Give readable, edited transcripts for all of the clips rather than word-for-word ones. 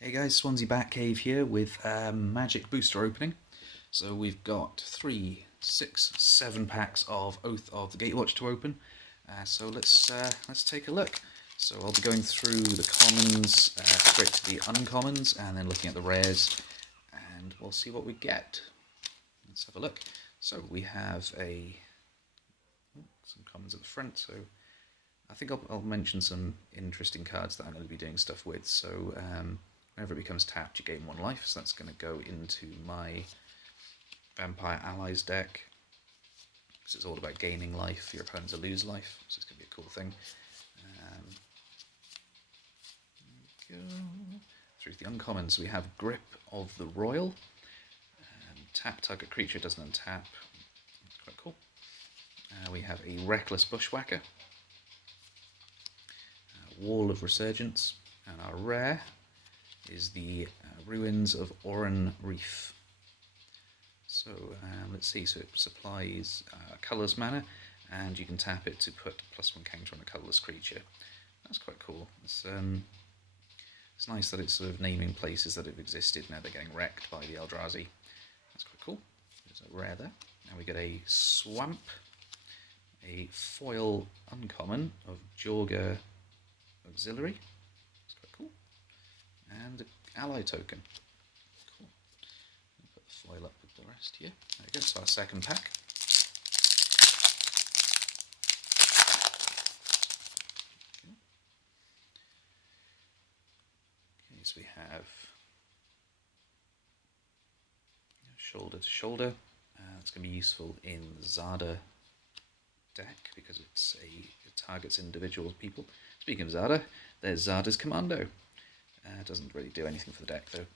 Hey guys, Swansea Batcave here with Magic Booster opening. So we've got 3, 6, 7 packs of Oath of the Gatewatch to open. So let's take a look. So I'll be going through the commons, straight to the uncommons, and then looking at the rares, and we'll see what we get. Let's have a look. So we have some commons at the front. So I think I'll mention some interesting cards that I'm going to be doing stuff with. So whenever it becomes tapped, you gain 1 life, so that's going to go into my Vampire Allies deck, because it's all about gaining life. Your opponents will lose life, so it's going to be a cool thing. There we go. Through the uncommons, we have Grip of the Royal. Tap target creature doesn't untap. That's quite cool. We have a Reckless Bushwhacker. Wall of Resurgence, and our rare is the Ruins of Oran Reef. So let's see, so it supplies colourless mana, and you can tap it to put +1 counter on a colourless creature. That's quite cool. It's nice that it's sort of naming places that have existed, now they're getting wrecked by the Eldrazi. That's quite cool. There's a rare there. Now we get a Swamp, a foil uncommon of Jorga Auxiliary. That's quite cool. And an ally token. Cool. I'll put the foil up with the rest here. There we go, so our second pack. Okay, so we have Shoulder to Shoulder. It's going to be useful in the Zada deck because it targets individual people. Speaking of Zada, there's Zada's Commando. Doesn't really do anything for the deck though.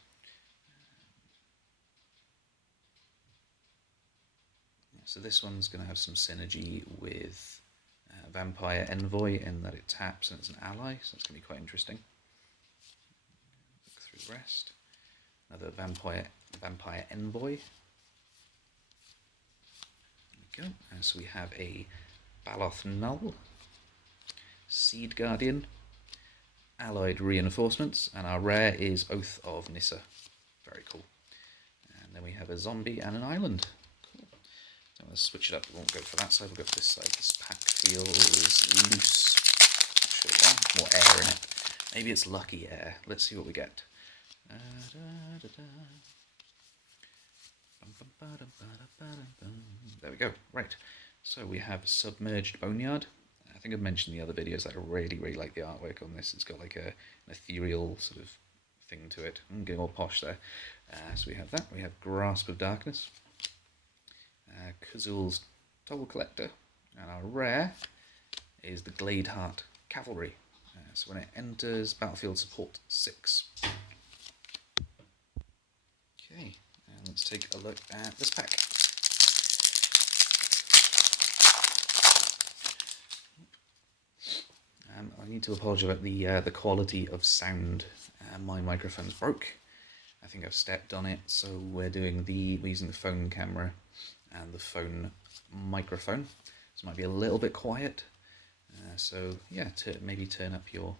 So this one's going to have some synergy with Vampire Envoy in that it taps and it's an ally, so it's going to be quite interesting. Look through the rest. Another Vampire Envoy. There we go. So we have a Baloth Null, Seed Guardian, Allied Reinforcements, and our rare is Oath of Nissa. Very cool. And then we have a zombie and an island. Cool. So let's switch it up. We won't go for that side, we'll go for this side. This pack feels loose. Not sure why. More air in it. Maybe it's lucky air. Let's see what we get. There we go. Right. So we have Submerged Boneyard. I think I've mentioned in the other videos that I really like the artwork on this. It's got like an ethereal sort of thing to it. I'm getting all posh there. So we have that. We have Grasp of Darkness. Kazul's Toll Collector. And our rare is the Gladeheart Cavalry. So when it enters battlefield, support 6. Okay, and let's take a look at this pack. I need to apologise about the quality of sound. My microphone's broke. I think I've stepped on it, so we're using the phone camera and the phone microphone. So it might be a little bit quiet. So yeah, maybe turn up your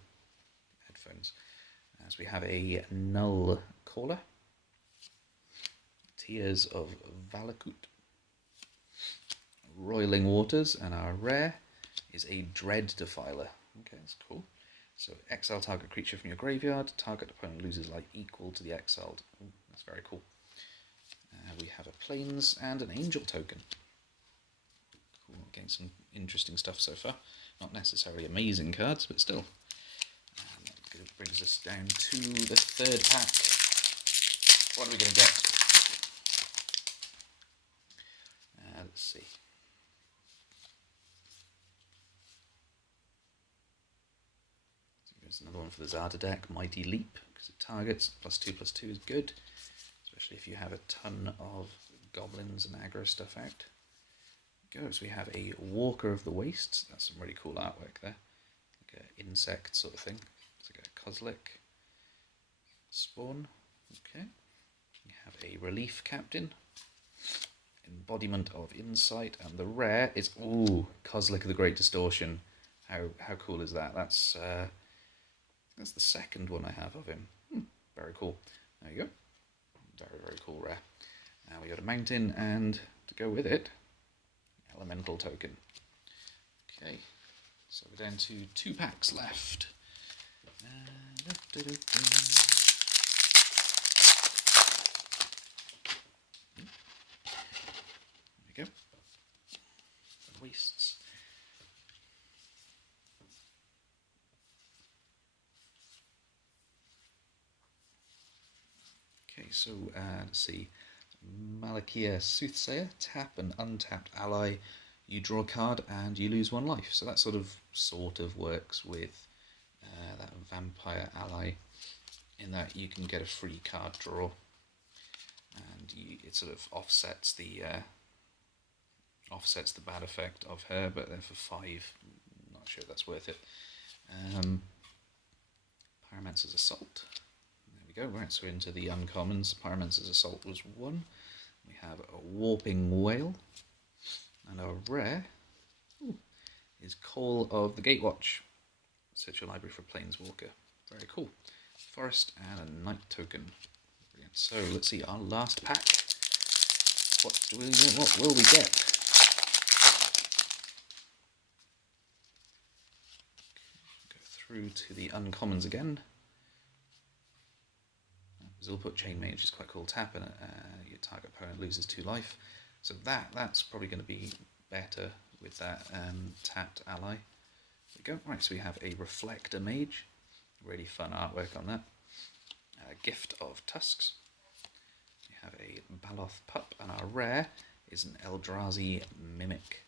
headphones. So we have a Null Caller, Tears of Valakut, Roiling Waters, and our rare is a Dread Defiler. Okay, that's cool. So exile target creature from your graveyard. Target opponent loses life equal to the exiled. Ooh, that's very cool. We have a Plains and an Angel token. Cool, getting some interesting stuff so far. Not necessarily amazing cards, but still. That brings us down to the third pack. What are we going to get? Let's see. There's another one for the Zada deck, Mighty Leap, because it targets +2/+2 is good, especially if you have a ton of goblins and aggro stuff out. Goes. We have a Walker of the Wastes. That's some really cool artwork there, like an insect sort of thing. It's like a Kozilek spawn. Okay. We have a Relief Captain, Embodiment of Insight, and the rare is Kozilek of the Great Distortion. How cool is that? That's the second one I have of him. Very cool. There you go. Very, very cool rare. Now we got a mountain, and to go with it, elemental token. Okay, so we're down to 2 packs left. There we go. Wastes. Okay, so let's see. Malakia Soothsayer, tap an untapped ally, you draw a card and you lose 1 life. So that sort of works with that vampire ally, in that you can get a free card draw, and it sort of offsets the bad effect of her. But then for 5, I'm not sure that's worth it. Pyromancer's Assault. There we go. Right, so into the uncommons. Pyromancer's Assault was 1. We have a Warping Whale, and our rare is Call of the Gatewatch. Search your library for Planeswalker. Very cool. Forest and a Night token. Brilliant. So let's see our last pack. What will we get? Go through to the uncommons again. Zulput Chain Mage is quite cool. Tap and your target opponent loses 2 life. So that's probably going to be better with that tapped ally. There we go. Right, so we have a Reflector Mage. Really fun artwork on that. Gift of Tusks. We have a Baloth Pup, and our rare is an Eldrazi Mimic.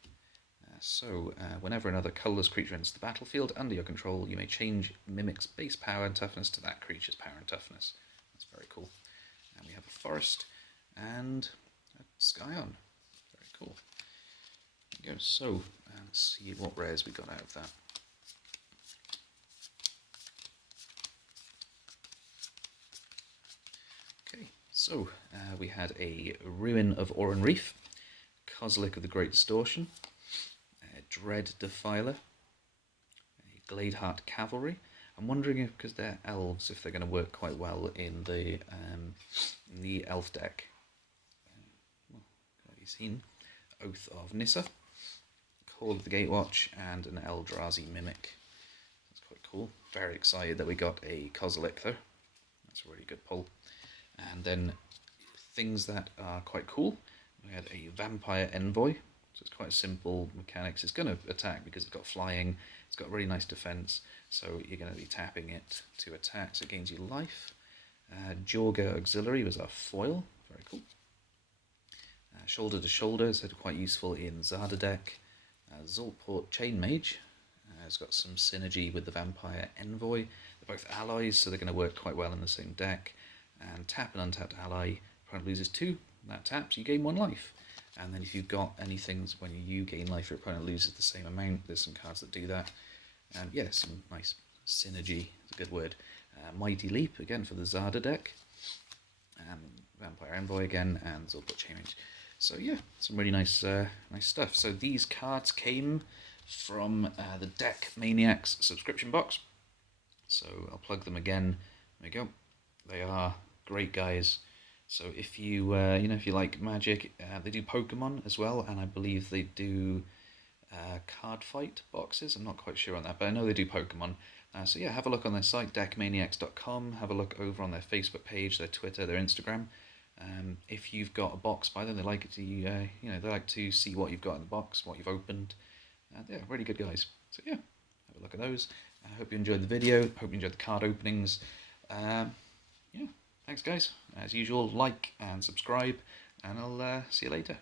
Whenever another colourless creature enters the battlefield under your control, you may change Mimic's base power and toughness to that creature's power and toughness. That's very cool. And we have a Forest and a Scion. Very cool. There we go. So, let's see what rares we got out of that. Okay, so we had a Ruin of Oran Reef, Kozilek of the Great Distortion, a Dread Defiler, a Gladeheart Cavalry. I'm wondering if, because they're elves, if they're going to work quite well in the elf deck. Have you seen Oath of Nissa, Call of the Gatewatch, and an Eldrazi Mimic. That's quite cool. Very excited that we got a Kozilek though. That's a really good pull. And then things that are quite cool. We had a Vampire Envoy. So it's quite simple mechanics. It's going to attack because it's got flying. It's got really nice defense. So you're going to be tapping it to attack. So it gains you life. Jorga Auxiliary was our foil. Very cool. Shoulder to Shoulder is quite useful in Zada deck. Zulport Chain Mage has got some synergy with the Vampire Envoy. They're both allies, so they're going to work quite well in the same deck. And tap an untapped ally. Opponent loses 2. That taps, you gain 1 life. And then if you've got anything, when you gain life, your opponent loses the same amount. There's some cards that do that. And yeah, some nice synergy, is a good word. Mighty Leap, again, for the Zada deck. And Vampire Envoy again, and Zulput Chain Mage. So yeah, some really nice nice stuff. So these cards came from the Deck Maniacs subscription box. So I'll plug them again. There we go. They are great guys. So if you if you like Magic, they do Pokemon as well, and I believe they do card fight boxes. I'm not quite sure on that, but I know they do Pokemon. So yeah, have a look on their site, deckmaniacs.com. Have a look over on their Facebook page, their Twitter, their Instagram. If you've got a box by them, they like to they like to see what you've got in the box, what you've opened. Yeah, really good guys. So yeah, have a look at those. I hope you enjoyed the video. Hope you enjoyed the card openings. Yeah, thanks guys. As usual, like and subscribe, and I'll see you later.